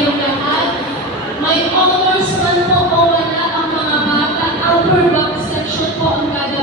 kayong lahat. May honors man po o wala ang mga bata, upper back section po ang gagawin.